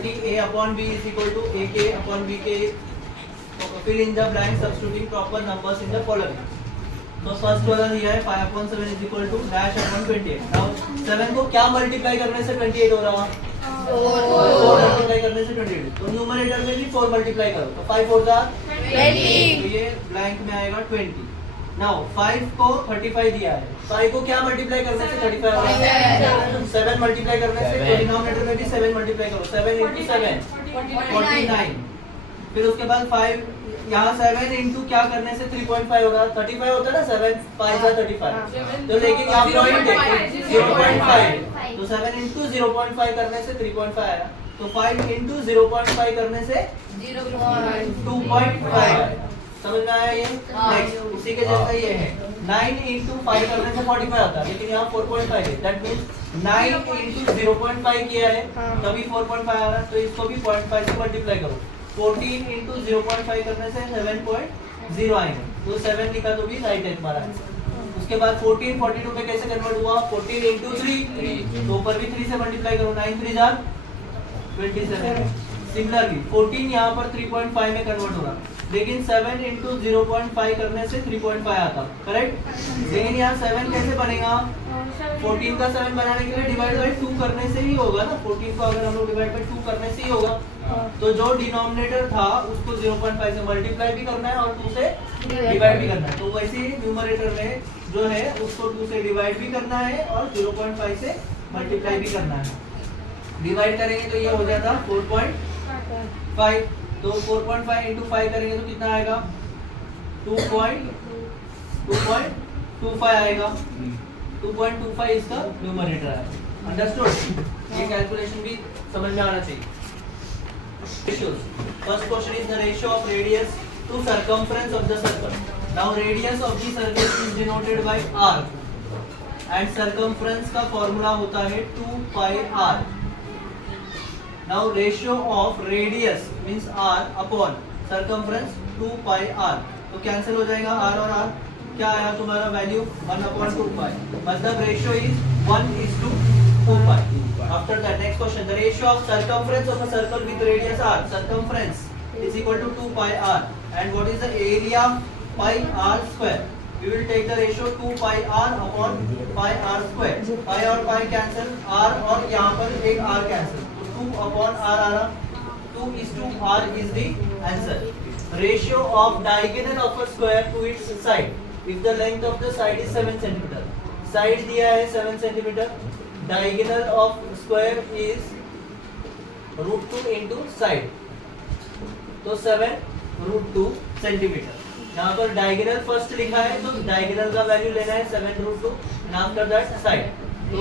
Property a upon b is equal to ak upon bk. Fill in the blank substituting proper numbers in the following. तो first वाला दिया है 5 upon 7 is equal to dash upon 28. Now 7 को क्या multiply करने से 28 हो रहा? 4 मल्टीप्लाई करने से 28. तो न्यूमरेटर में भी 4 मल्टीप्लाई करो तो 5 4 जा 20. तो ये ब्लैंक में आएगा 20. नाउ 5 को 35 दिया है. 5 को क्या मल्टीप्लाई करने से 35 हो रहा है? 7 मल्टीप्लाई करने से डिनोमिनेटर में भी 7 मल्टीप्लाई करो. 7 into 7 49. फिर उसके बाद 5 यहाँ 7 इंटू क्या करने से 3.5 होगा. 35 होता है ना 7 5 जा 35. तो लेकिन यहाँ पॉइंट है 0.5. तो 7 इंटू 0.5 करने से 3.5 आया. तो 5 इंटू 0.5 करने से 2.5 आया. समझ में आया ये? नेक्स्ट उसी के जैसा ये है. 9 इंटू 5 करने से 45 आता है लेकिन यहाँ 4.5 है. दैट मीन्स 9 इंटू 0.5 किया है तभी 4.5 आ रहा है. तो इसको भी 0.5 से मल्टीप्लाई करो. 14 इंटू 0.5 करने से 7.0 आएंगे. तो 7 लिखा तो भी राइट है तुम्हारा आंसर. उसके बाद 14 42 पे कैसे कन्वर्ट हुआ? 14 इंटू 3 तो ऊपर भी 3 से मल्टीप्लाई करो. 9 3 जार 27. सिमिलरली 14 यहाँ पर 3.5 में कन्वर्ट हो रहा लेकिन 7 इंटू 0.5 करने से 3.5 आता. करेक्ट. लेकिन यहाँ 7 कैसे बनेगा? 14 का 7 बनाने के लिए डिवाइड बाय 2 करने से ही होगा ना. 14 को अगर हम लोग डिवाइड बाय 2 करने से ही होगा. तो जो डिनोमिनेटर था उसको 0.5 से मल्टीप्लाई भी करना है और 2 से डिवाइड भी करना है. तो वैसे ही न्यूमरेटर में जो है उसको 2 से डिवाइड भी करना है और 0.5 से मल्टीप्लाई भी करना है. डिवाइड करेंगे तो ये हो जाता 4.5. तो 4.5 इंटू 5 करेंगे तो कितना आएगा? 2.25 आएगा. 2.25 इसका न्यूमरेटर है. अंडरस्टूड? ये कैलकुलेशन भी समझ में आना चाहिए. Ratios. First question is the ratio of radius to circumference of the circle. Now radius of the circle is denoted by r and circumference का फॉर्मूला होता है 2 pi r. Now ratio of radius means r upon circumference 2 pi r. तो cancel हो जाएगा r और r. क्या आया तुम्हारा वैल्यू? 1 upon 2 pi. मतलब ratio is 1:2 pi. After that, next question. The ratio of circumference of a circle with radius r. Circumference is equal to 2 pi r. And what is the area? Pi r square. We will take the ratio 2 pi r upon pi r square. Pi और pi cancel. R और यहाँ पर एक r cancel. 2 upon r आ रहा. 2:r is the answer. Ratio of diagonal of a square to its side. If the length of the side is 7 centimeter. Side दिया है 7 centimeter. Diagonal of square is √2 into side. तो 7 √2 centimetre. यहाँ पर diagonal first लिखा है तो diagonal का value लेना है 7 √2 and after that side. तो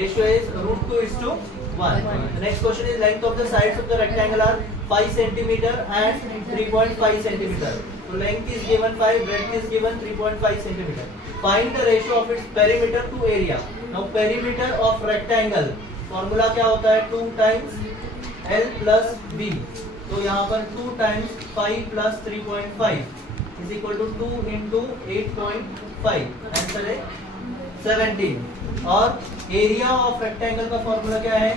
ratio is √2:1. The next question is length of the sides of the rectangle are 5 centimeter and 3.5 centimeter. So length is given 5, breadth is given 3.5 centimeter. Find the ratio of its perimeter to area. Now perimeter of rectangle formula क्या होता है? 2 times L plus B. तो यहाँ पर 2 times 5 plus 3.5 is equal to 2 into 8.5. Answer है 17. और area of rectangle का formula क्या है?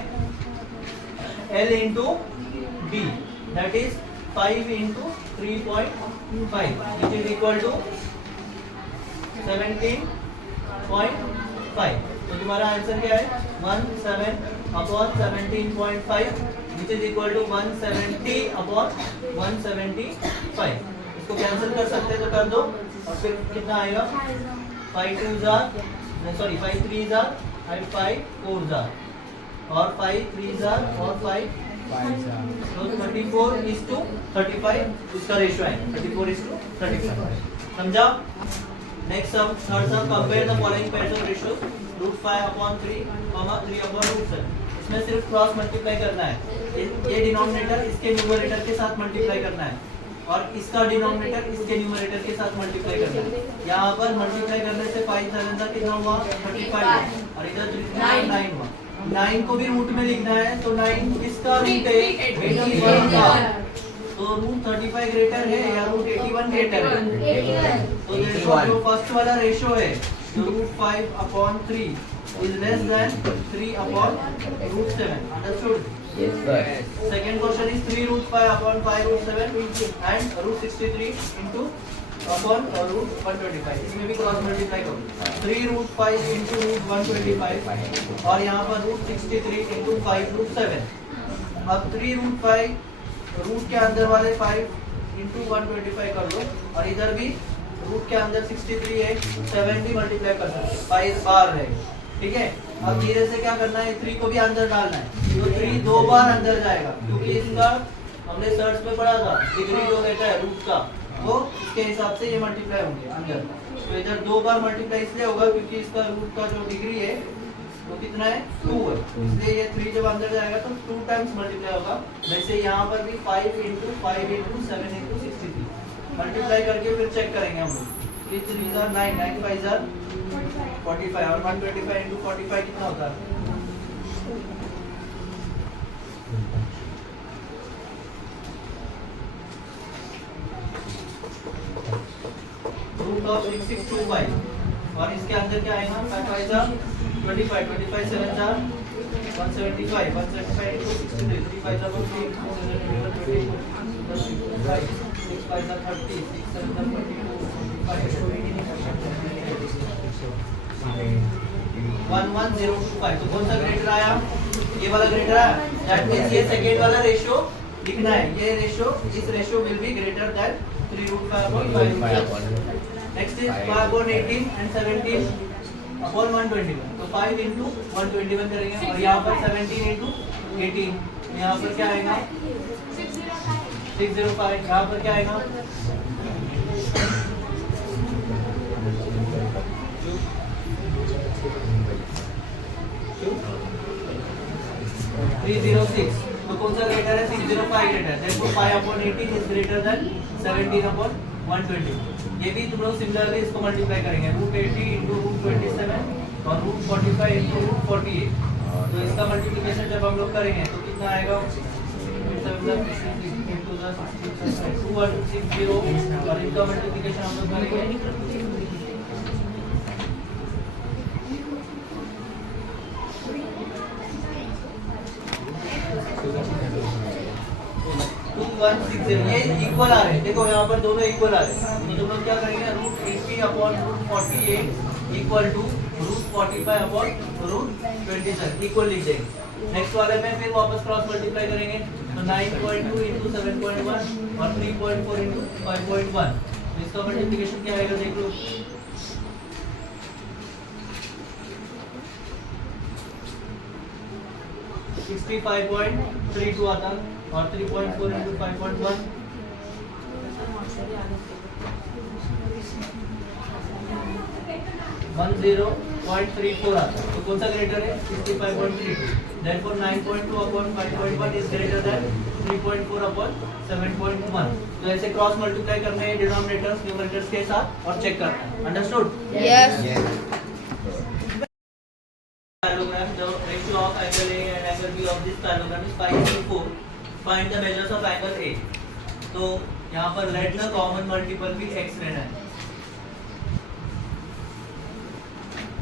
L into B. That is 5 into 3.5 which is equal to 17.5. तो तुम्हारा आंसर क्या है? 17 upon 17.5 which is equal to 170 upon 175. इसको कैंसिल कर सकते हैं तो कर दो और फिर कितना आएगा? 5 2 जार 5 3 जार and 5 4 जार और 5 3 जार और 5 तो 34:35 इसका रेशियो है. 34:35. समझा? Next sum third some. Compare the following pairs of ratios √5 upon 3, 3 upon √7. इसमें सिर्फ क्रॉस मल्टीप्लाई करना है. ये डिनोमिनेटर इसके न्यूमरेटर के साथ मल्टीप्लाई करना है और इसका डिनोमिनेटर इसके न्यूमरेटर के साथ मल्टीप्लाई करना है. यहाँ पर मल्टीप्लाई करने से 5 7 का कितना हुआ? 35 और इधर 9 हुआ. 9 को भी रूट में लिखना है तो 9 किसका रूट है? 81 का. तो रूट 35 ग्रेटर है या रूट 81 ग्रेटर है? तो जो फर्स्ट वाला रेशियो है √5 upon 3 is less than 3 upon root 7. Understood? Yes, sir. Second question is 3 root 5 upon 5 root 7 and root 63 into upon root 125. इसमें भी क्रॉस मल्टीप्लाई करो. 3 root 5 into root 125 और यहाँ पर root 63 into 5 root 7. अब 3 root 5 रूट के अंदर वाले 5 into 125 कर लो और इधर भी रूट के अंदर 63 है, 7 भी मल्टीप्लाई कर सकते हैं. 5 बार है. ठीक है. अब धीरे से क्या करना है, 3 को भी अंदर डालना है. तो 3 दो बार अंदर जाएगा क्योंकि इसका हमने सर्च में पढ़ा था डिग्री जो रहता है रूट का, वो इसके हिसाब से ये मल्टीप्लाई होंगे अंदर. तो इधर दो बार मल्टीप्लाई इसलिए होगा क्योंकि इसका रूट का जो डिग्री है वो कितना है 2 है, इसलिए ये 3 जब अंदर जाएगा तो 2 टाइम्स मल्टीप्लाई होगा. वैसे यहाँ पर भी 5 into 5 into 7 into 63 मल्टीप्लाई करके फिर चेक करेंगे हम लोग. 3 are 9, 9 5 are 45 और 125 into 45 कितना होता है? रूट ऑफ 6625 और इसके अंदर क्या आएगा? 5 5 are 25, 25 7 are 175, 175 into 63, 3 5 are 14, 7 5 6 5 are 30, 6 7 are 42, 11025. तो कौन सा ग्रेटर आया? ये वाला ग्रेटर आया. दैट मींस ये सेकंड वाला रेशियो लिखना है. ये रेशियो, इस ratio will be greater than 3 root 5 upon 5. Next is 5 upon 18 and 17 upon 121. तो 5 into 121 करेंगे और यहाँ पर 17 into 18. यहाँ पर क्या आएगा? 605. यहाँ पर क्या आएगा? 306. तो कौन सा ग्रेटर है? 605 greater. therefore 5 upon 18 is greater than 17 upon 120. ये भी तुम लोग सिमिलरली इसको मल्टीप्लाई करेंगे. रूट 80 into रूट 27 और रूट 45 into रूट 48. तो इसका मल्टीप्लिकेशन जब हम लोग करेंगे तो कितना आएगा? 2160 और इनका मल्टीप्लिकेशन हम लोग करेंगे 2160. ये इक्वल आ रहे हैं. देखो यहाँ पर दोनों इक्वल आ रहे हैं. तो तुम लोग क्या करेंगे? Root 80 upon root 48 equal to root 45 upon root 27 equal लिख देंगे. नेक्स्ट वाले में फिर वापस क्रॉस मल्टीप्लाई करेंगे. तो 9.2 into 7.1 और 3.4 into 5.1. तो इसका मल्टीप्लिकेशन क्या आएगा देख लो. तो 65.32 आता और 3.4 into 5.1 10.34 आता. तो कौन सा ग्रेटर है? 65.32. Therefore 9.2 upon 5.1 is greater than 3.4 upon 7.1. तो ऐसे क्रॉस मल्टीप्लाई करने हैं डिनोमिनेटर्स न्यूमरेटर्स के साथ और चेक करना है. Understood? Yes. Parallelogram, the ratio of angle A and angle B of this parallelogram is 5:4. Find the measures of angle A. तो यहाँ पर let the common multiple भी x लेना है.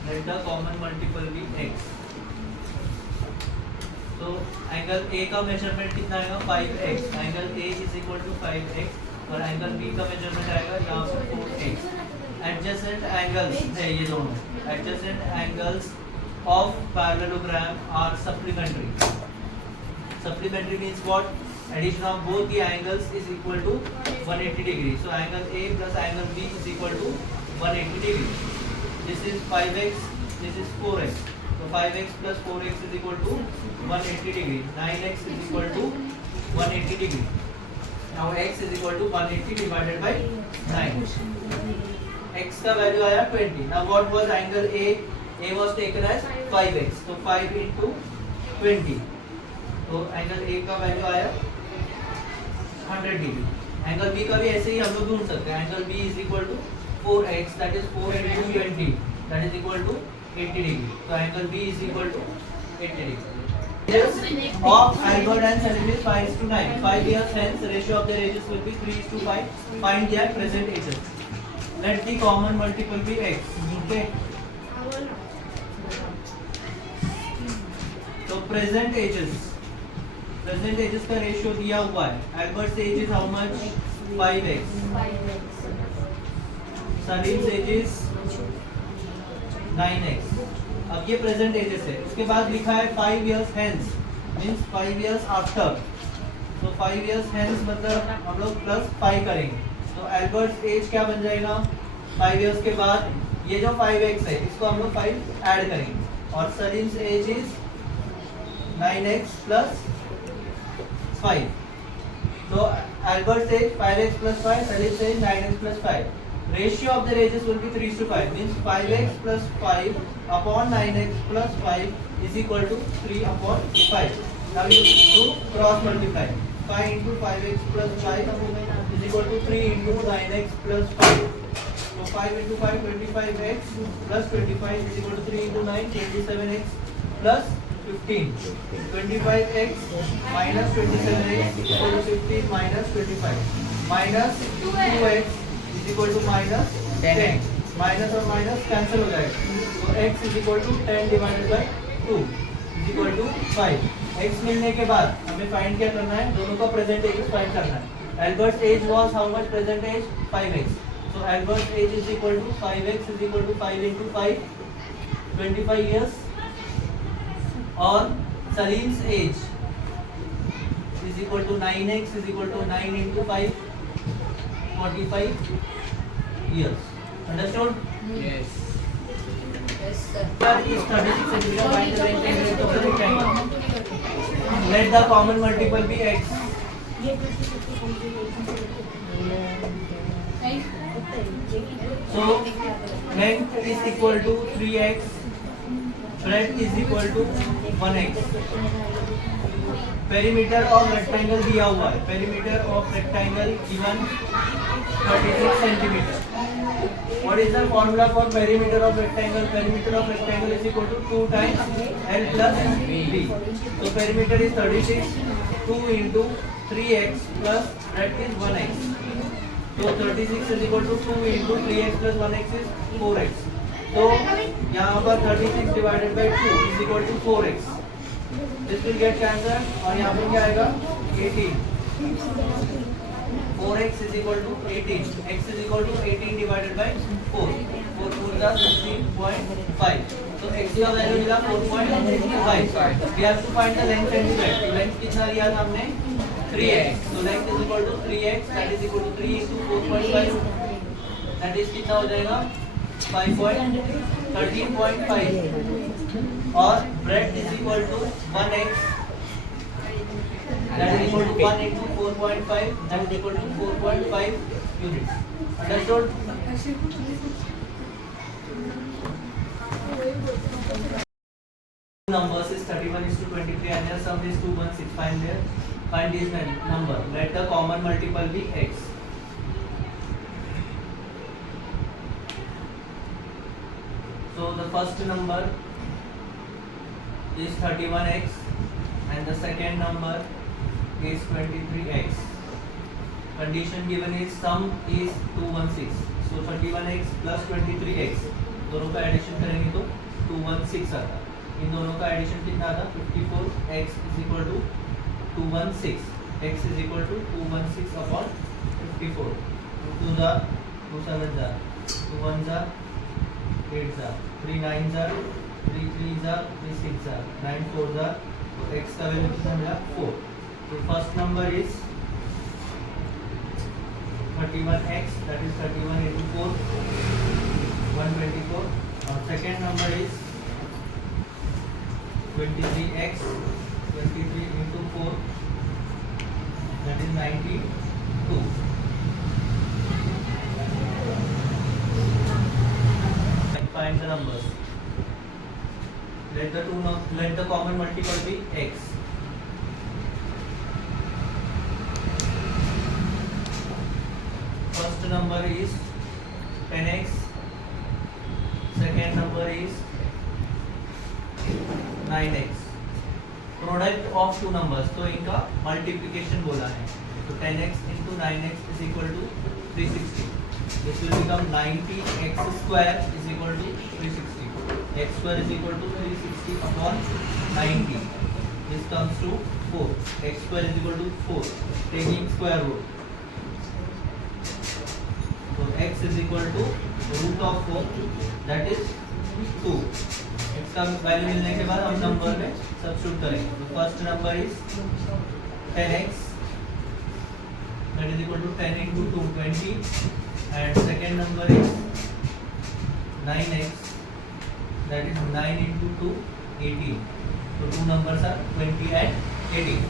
Let the common multiple भी x. तो angle A का measurement कितना आएगा? 5x. Angle A is equal to 5x और एंगल B का मेजरमेंट आएगा यहाँ पर 4x. Adjacent angles है ये दोनों. Adjacent angles of parallelogram are supplementary. Supplementary means what? Addition of both the angles is equal to 180 degree. So angle A plus angle B is equal to 180 degree. This is 5x, this is 4x. So 5x plus 4x is equal to 180 degree. 9x is equal to 180 degree. Now x is equal to 180 divided by 9. X का value आया 20. Now what was angle A? A was taken as 5x. So 5 into 20. तो angle A का value आया 100 degree. Angle B का भी ऐसे ही हम लोग ढूंढ सकते हैं. Angle B is equal to 4x, that is 4 into 20, that is equal to 80 degree. So angle B is equal to 80 degree. Of Albert and Salim is 5:9. 5 years hence, ratio of their ages will be 3:5. Find their present ages. Let the common multiple be x. Okay. Present ages का ratio दिया हुआ है. Albert's age is how much? 5x. Salim's age is 9x. अब ये present ages है. उसके बाद लिखा है 5 years hence, means 5 years after. तो 5 years hence मतलब हम लोग प्लस 5 करेंगे. तो एल्बर्ट्स एज क्या बन जाएगा? 5 years के बाद ये जो 5x है इसको हम लोग 5 ऐड करेंगे. और Salim's age is 9x plus 5. तो Albert's age 5x plus 5, Salim's age 9x plus 5. Ratio of their ages will be 3:5, means 5x plus 5 upon 9x plus 5 is equal to 3 upon 5. Now you need to cross multiply. 5 into 5x plus 5 is equal to 3 into 9x plus 5. So 5 into 5, 25x plus 25 is equal to 3 into 9, 27x plus 15. 25x minus 27x is equal to 15 minus 25. Minus 2x is equal to minus 10. Minus और minus cancel हो जाएगा. तो x is equal to 10 divided by 2 is equal to 5. x मिलने के बाद हमें find क्या करना है? दोनों का प्रेजेंट एज फाइंड करना है. Albert's age was how much? Present age 5x. So Albert's age is equal to 5x is equal to 5 into 5, 25 years. और Salim's age is equal to 9x is equal to 9 into 5, 45 years. Understood? Yes. Yes, sir. Here is 36 centimeter. Find the length and breadth of the rectangle. Let the common multiple be x. So length is equal to 3x, breadth is equal to 1x. Perimeter of rectangle दिया हुआ है. Perimeter of rectangle given 36 centimeter. What is the formula for perimeter of rectangle? Perimeter of rectangle is equal to 2 times L plus B. So perimeter is 36. 2 into 3x plus breadth is 1x. So 36 is equal to 2 into 3x plus 1x is 4x. So यहाँ पर 36 divided by 2 is equal to 4x. This will get cancelled और यहाँ पर क्या आएगा? 18. 4x is equal to 18. X is equal to 18 divided by 4. 4 4 is 16.5. So x का value मिला 4.5. We have to find the length and breadth. Length कितना लिया था हमने? 3x. So length is equal to 3x. That is equal to 3 into 4.5. That is कितना हो जाएगा? 13.5. और breadth is equal to 1x. That is equal to 1 into 4.5. That is equal to 4.5 units. Understood? Numbers is 31 is to 23 and their sum is 216. Find this number. Let the common multiple be x. So the first number is 31x and the second number is 23x. Condition given is sum is 216. So 31x plus 23x. दोनों का addition करेंगे तो 216 आता है. इन दोनों का addition कितना आता? 54x is equal to 216. x is equal to 216 upon 54. 2 जा 2 7 जा 2 1 जा 8 जा 3 9 जा 3 3 जा 3 6 जा 9 4 जा. तो x का वैल्यू कितना मिला? 4. So first number is 31x, that is 31 into 4, 124. Our second number is 23x, 23 into 4, that is 92. Find the numbers. Let the common multiple be x. First number is 10x, second number is 9x. Product of two numbers, तो इनका multiplication बोला है. तो 10x into 9x is equal to 360. This will become 90x square is equal to 360. X square is equal to 360 upon 90. this comes to 4. X square is equal to 4. Taking square root. So x is equal to root of 4, that is 2. x का value मिलने के बाद हम number में substitute करेंगे. तो first number is 10x, that is equal to 10 into 2, 20, and second number is 9x, that is 9 into 2, 18. So two numbers are 20 and 18.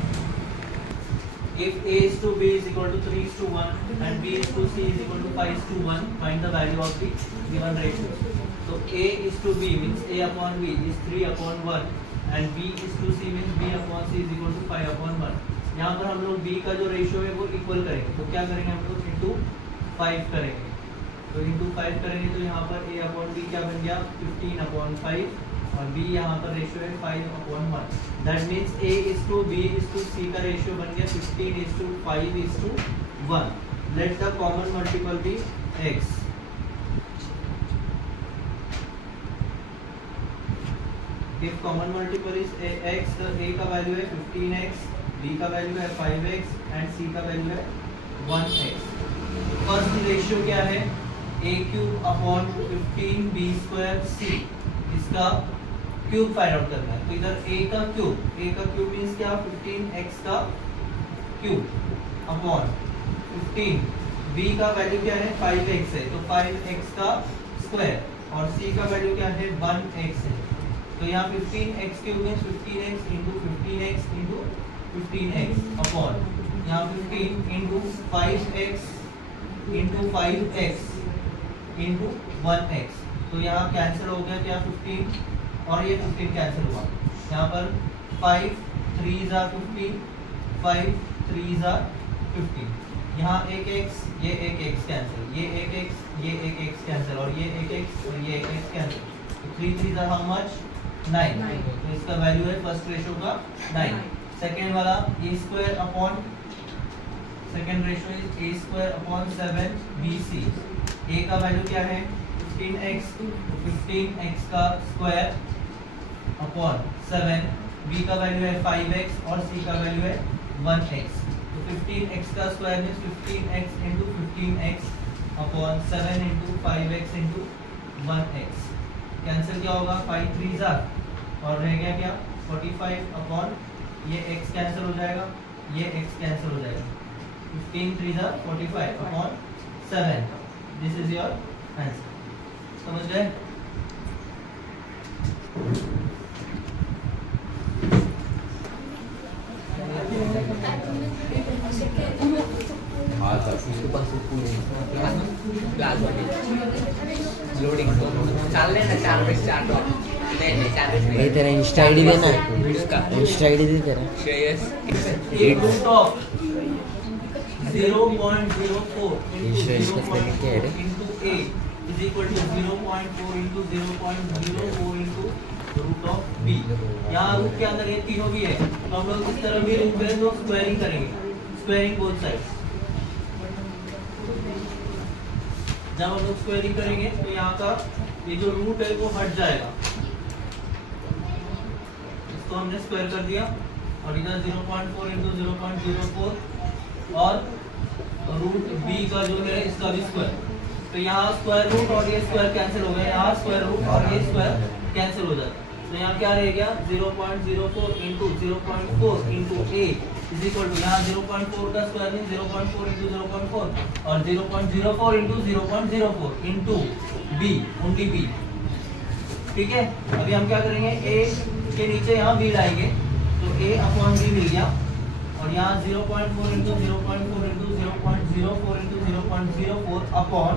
If a is to b is equal to 3 is to 1 and b is to c is equal to 5 is to 1, find the value of the given ratio. So a is to b means a upon b is 3 upon 1 and b is to c means b upon c is equal to 5 upon 1. यहाँ पर हम लोग b का जो ratio है वो equal करेंगे. तो क्या करेंगे हम लोग इंटू 5 करेंगे. तो इंटू 5 करेंगे तो यहाँ पर a अपॉन b क्या बन गया 15 अपॉन 5 और b यहाँ पर रेशियो है 5 upon 1. That means a is to b is to c का रेशियो बन गया 15 is to 5 is to 1. Let the common multiple be x. If common multiple is x, तो a का वैल्यू है 15x, b का value है 5x and c का value है 1x. फर्स्ट रेशियो क्या है a cube upon 15b square c. इसका क्यूब फाइंड आउट करना है. तो इधर a का क्यूब मींस क्या 15x का क्यूब अपॉन 15. b का वैल्यू क्या है 5x है तो 5x का स्क्वायर और c का वैल्यू क्या है 1x है. तो यहाँ 15x cube means 15x into 15x into 15x upon यहाँ 15 into 5x into 5x into 1x. तो यहाँ कैंसिल हो गया क्या 15 और ये 15 कैंसिल हुआ. यहाँ पर 5 3s are 15, 5 3s are 15. यहाँ एक x ये एक x कैंसिल, ये एक x ये एक x कैंसिल और ये एक x और ये एक x कैंसिल. तो 3 3s are how much 9. तो इसका वैल्यू है फर्स्ट रेशियो का 9. सेकेंड वाला a square upon second ratio is a square upon 7bc. a का वैल्यू क्या है 15x, 15x का स्क्वायर अपॉन 7. b का वैल्यू है 5x और c का वैल्यू है 1x. तो 15x का square means 15x into 15x upon 7 into 5x into 1x. Cancel क्या होगा 5 3s are और रह गया क्या 45 अपॉन ये x कैंसिल हो जाएगा, ये x कैंसिल हो जाएगा. 15 3s are 45 upon 7. This is your answer. समझ गए? लोडिंग चाल लेना 4 पे 4 नहीं 4 पे भाई तेरा इंस्टा आईडी देना. इंस्टा आईडी दे तेरा. श्रेयस root of 0.04 into a is equal to 0.4 into 0.04 into root of b. यहाँ रूट के अंदर ये तीनों भी है तो हम लोग इस तरह भी रूट है तो स्क्वायरिंग करेंगे. Squaring both sides. जब हम लोग स्क्वायरिंग करेंगे तो यहाँ का ये जो रूट है वो हट जाएगा. इसको हमने स्क्वायर कर दिया और इधर 0.4 into 0.04 और रूट b का जो है इसका भी स्क्वायर. तो यहाँ स्क्वायर रूट और ये स्क्वायर कैंसिल हो गया. यहाँ स्क्वायर रूट और ये स्क्वायर कैंसिल हो जाता है. तो यहाँ क्या रह गया 0.04 into 0.4 into a is equal to यहाँ 0.4 का स्क्वायर मींस 0.4 into 0.4 और 0.04 into 0.04 into b only b. ठीक है. अभी हम क्या करेंगे a के नीचे यहाँ b लाएंगे तो a अपॉन b मिल गया और यहाँ 0.4 into 0.4 into 0.04 into 0.04 अपॉन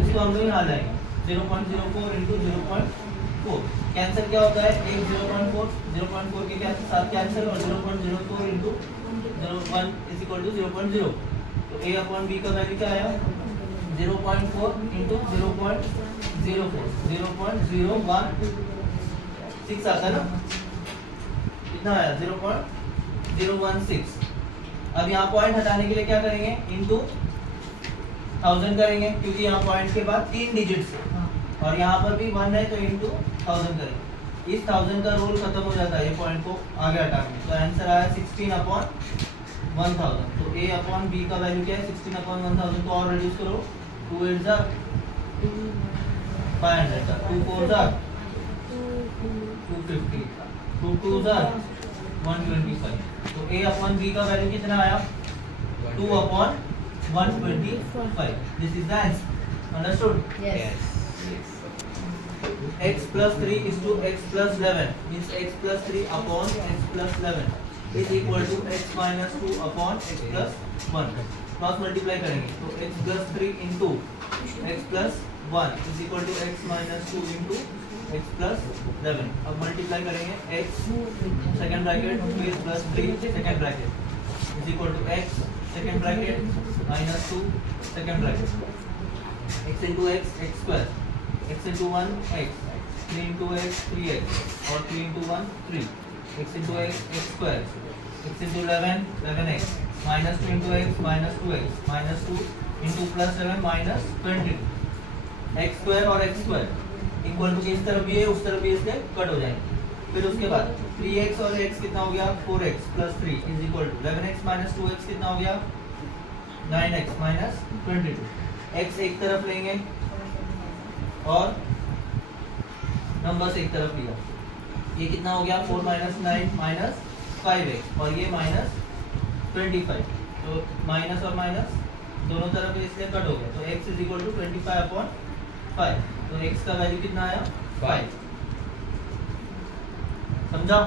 इसको हम लोग यहाँ लाएंगे 0.04 into 0.4. कैंसिल क्या होता है एक 0.4 के साथ कैंसिल और 0.04 into 0.1 is equal to 0.0. तो a अपॉन b का वैल्यू क्या आया 0.4 into 0.016 आता है ना. कितना आया 0.016. अब यहाँ पॉइंट हटाने के लिए क्या करेंगे इनटू 1000 करेंगे क्योंकि यहाँ पॉइंट के बाद 3 डिजिट्स है और यहाँ पर भी 1 है तो इनटू 1000 करेंगे. इस 1000 का रोल खत्म हो जाता है, ये पॉइंट को आगे हटा के, तो आंसर आया 16/1000। तो a अपॉन b का वैल्यू क्या है 16/1000 को और रिड्यूस करो, 2 8 जा 500 का, 2 4 जा 250, 2 2 जा 125। तो a अपॉन b का वैल्यू कितना आया 2/125। This is the answer, understood. Yes. x plus 3 is to x plus 11 means x plus 3 upon x plus 11 is equal to x minus 2 upon x plus 1। Cross multiply करेंगे तो x plus 3 into x plus 1 is equal to x minus 2 into x plus 11। अब multiply करेंगे x second bracket फिर plus 3 second bracket is equal to x second bracket minus 2 second bracket x into x x square x into 1 x 3 into x 3x और 3 into 1 3 x into x x square x into 11 11x minus 2 into x minus 2x minus 2 into plus 7 minus 22 x square और x square equal to इस तरफ भी है उस तरफ भी इसके कट हो जाएंगे। फिर उसके बाद 3x और x कितना हो गया 4x plus 3 is equal to 11x minus 2x कितना हो गया 9x minus 22। x एक तरफ लेंगे और नंबर्स एक तरफ लिया, ये कितना हो गया 4 minus 9 minus 5x और ये minus 25। तो माइनस और माइनस दोनों तरफ इसलिए कट हो गया, तो x is equal to 25/5। तो x का वैल्यू कितना आया 5। समझा?